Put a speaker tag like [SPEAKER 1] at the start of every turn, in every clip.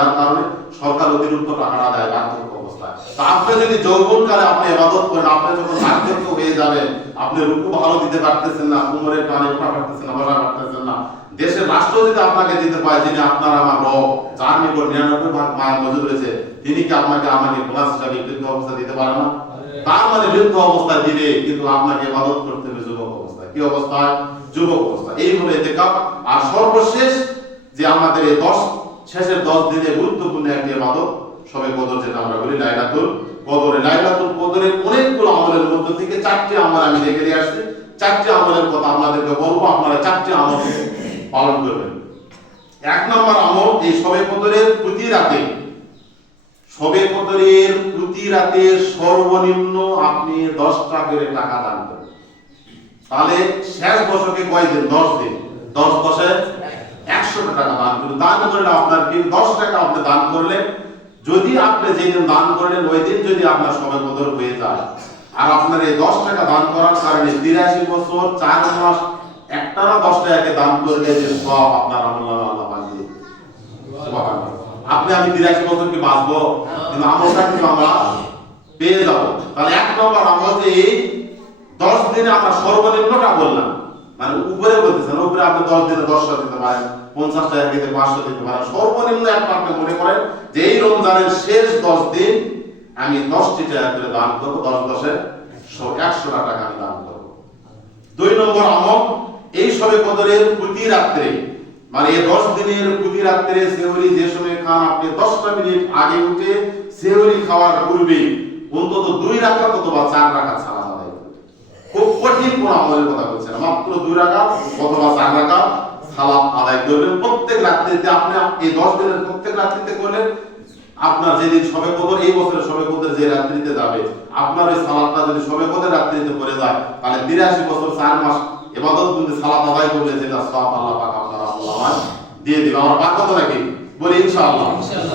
[SPEAKER 1] যার কারণে সরকার অতিরিক্ত টাকাটা দেয় বার্ধক্য অবস্থায় তা আপনি যদি যৌবনকালে আপনি ইবাদত করেন আপনি যখন বার্ধক্য হয়ে যাবেন আপনি রুকু ভালো দিতে পারতেছেন না কোমরের টানে ওঠা পারতেছেন না বসা পারতেছেন না দেশের রাষ্ট্র যদি আপনাকে দিতে পারে যিনি আপনার আমার রব যার নিকট নিরানব্বই ভাগ মায়ের মজুদ রয়েছে তিনি কি আপনাকে আমাকে ক্লাস হিসাবে বৃদ্ধ অবস্থা দিতে পারে না? তার মানে বৃদ্ধ অবস্থায় দিবে কিন্তু আপনাকে ইবাদত করতে হবে যুবক অবস্থায়। কি অবস্থায়? যুবক অবস্থা এই হলো এতেকাপ। আর সর্বশেষ যে আমাদের এই দশ শেষের দশ দিনে গুরুত্বপূর্ণ একটি মাদক সবে কদর যেটা আমরা বলি লাইলাতুল কদরে। লাইলাতুল কদরের অনেকগুলো আমলের মধ্যে থেকে চারটি আমল আমি রেখে দিয়ে আসছি। চারটি আমলের কথা আপনাদেরকে বলব, আপনারা চারটি আমল পালন করবেন। এক নম্বর আমল এই সবে কদরের প্রতি রাতে। সবে কদরের প্রতি রাতে সর্বনিম্ন আপনি দশটা করে টাকা দান করবেন তাহলে শেষ দশকে কয় দিন দশ দিন। দশ দশে টাকা দান করলেন করলে আপনার কি দশ টাকা আপনি দান করলেন, যদি আপনি যেদিন দান করলেন, ওই দিন যদি আপনার সময় বদল হয়ে যায়। আর আপনার এই দশ টাকা দান করার কারণে তিরাশি বছর, চার মাস, একটানা দশ টাকাকে দান করলে যে সব আপনার আমল নামে আল্লাহ সুবহানাল্লাহ। আপনি, আমি তিরাশি বছর কি বাঁচবো, কিন্তু আমলটা কিন্তু আমরা পেয়ে যাব। তাহলে এক নম্বর আমল যে এই দশ দিনে আমরা সর্বনিম্নটা বললাম। মানে উপরে বলতেছেন উপরে আপনি দশ দিনে দশটা দিতে পারেন, পঞ্চাশ টাকা দিতে, পাঁচশো দিতে পারেন। সর্বনিম্ন একটা আপনি মনে করেন যে এই রমজানের শেষ দশ দিন আমি দশটি টাকা করে দান করব, দশ দশে একশো টাকা আমি দান করব। দুই নম্বর আমল, এই সবে কদরের প্রতি রাত্রে মানে এই দশ দিনের প্রতি রাত্রে সেহরি যে সময় খান, আপনি দশটা মিনিট আগে উঠে সেহরি খাওয়ার পূর্বে অন্তত দুই রাখাত অথবা চার রাখাত ছাড়া কঠিন কোন আমলের কথা বলছেন। না। মাত্র দুই রাখাত অথবা চার রাখাত সালাত আদায় করবেন প্রত্যেক রাত্রিতে আপনি এই দশ দিনের প্রত্যেক রাত্রিতে করলেন। আপনার যেদিন সবে কদর এই বছরের সবে কদর যে রাত্রিতে যাবে আপনার ওই সালাদটা যদি সবে কদর রাত্রিতে পড়ে যায় তাহলে তিরাশি বছর চার মাস এবাদত বন্দি সালাত আদায় করলে যেটা সব আল্লাহ পাক আপনার আল্লাহ দিয়ে দিবে। আমার পাক কত নাকি? বলি ইনশাআল্লাহ।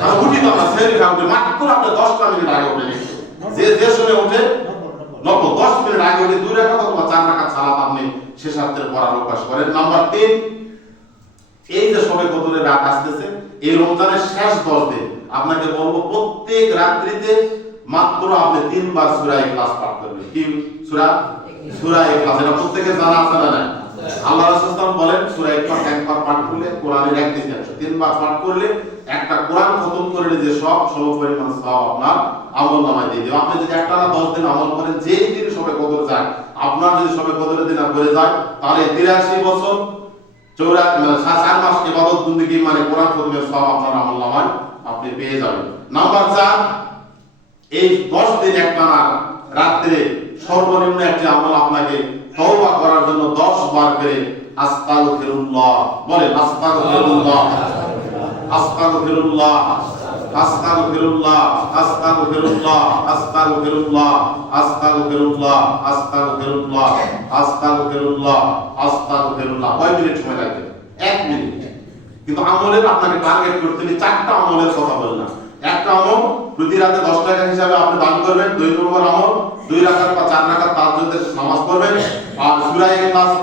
[SPEAKER 1] আর উঠি তো আমরা খাওয়া মাত্র আপনি দশটা মিনিট আগে উঠে যে যে সময় উঠে নব্বই দশ মিনিট আগে উঠে দুই রেখা অথবা চার রাখা সালাত আপনি শেষার্থের পড়ার অভ্যাস করেন। নাম্বার তিন এই যে সবে কদরের রাত আসতেছে এই রমজানের শেষ দশ দিন আপনাকে বলব প্রত্যেক রাত্রিতে মাত্র আপনি তিনবার সূরা ইখলাস পাঠ করবেন। কি সূরা? সূরা ইখলাস। এটা প্রত্যেকে জানা আছে না আল্লাহ রাসূল বলেন সূরা ইখলাস একবার পাঠ করলে কোরআনের এক তৃতীয়াংশ তিনবার পাঠ করলে একটা কোরআন খতম করলে যে সব সমপরিমাণ সওয়াব আপনার আমল নামায় দিয়ে দেবে। আপনি যদি একটা না দশ দিন আমল করেন, যেই দিন সবে কদর যায়, আপনার যদি সবে কদরের দিন করে যায়, তাহলে তিরাশি বছর চৌরা মানে চার মাস ইবাদত বন্দিগি মানে কোরআন খতমের সব আপনার আমল নামায় আপনি পেয়ে যাবেন। নাম্বার চার, এই দশ দিন এক একটানা রাত্রে সর্বনিম্ন একটি আমল আপনাকে তওবা করার জন্য দশ বার করে আস্তাগফিরুল্লাহ। বলেন, আস্তাগফিরুল্লাহ। আস্তাগফিরুল্লাহ। মিনিট সময় এক মিনিট। কিন্তু চারটা আমলের কথা বললাম একটা আমল প্রতি রাতে দশ টাকা হিসাবে আপনি দান করবেন, দুই নম্বর আমল দুই রাখার বা চার রাখার তাহাজ্জুদের নামাজ পড়বেন। আর সূরা ইখলাস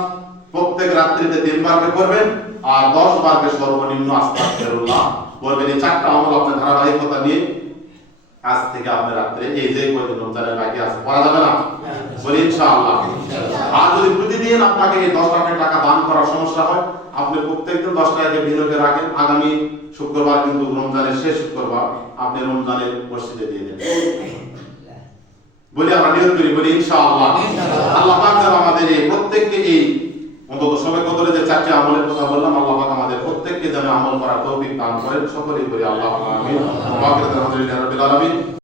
[SPEAKER 1] প্রত্যেক রাত্রিতে তিনবার করে করবেন আর দশ বার করে সর্বনিম্ন আস্তাগফিরুল্লাহ করবেন এই চারটা আমল আপনি ধারাবাহিকতা নিয়ে আজ থেকে আপনি রাত্রে এই যে কয়দিন রমজানের বাকি আছে, করা যাবে না? বলি, ইনশাআল্লাহ। আর যদি প্রতিদিন আপনাকে এই দশ লাখ টাকা দান করার সমস্যা হয়, আপনি প্রত্যেকদিন দশ টাকাকে বিনিয়োগে রাখেন। আগামী শুক্রবার কিন্তু রমজানের শেষ শুক্রবার আপনি রমজানের মসজিদে দিয়ে দেন বলি, আমরা নিয়ত করি। বলি, ইনশাআল্লাহ। আল্লাহ পাক যেন আমাদের এই প্রত্যেককে এই অন্তত সবাই কদরে যে চারটি আমলের কথা বললাম, আল্লাহ আমাদের প্রত্যেককে যেন আমল করার তৌফিক দান করেন। সকলেই করি, আল্লাহ আমিন।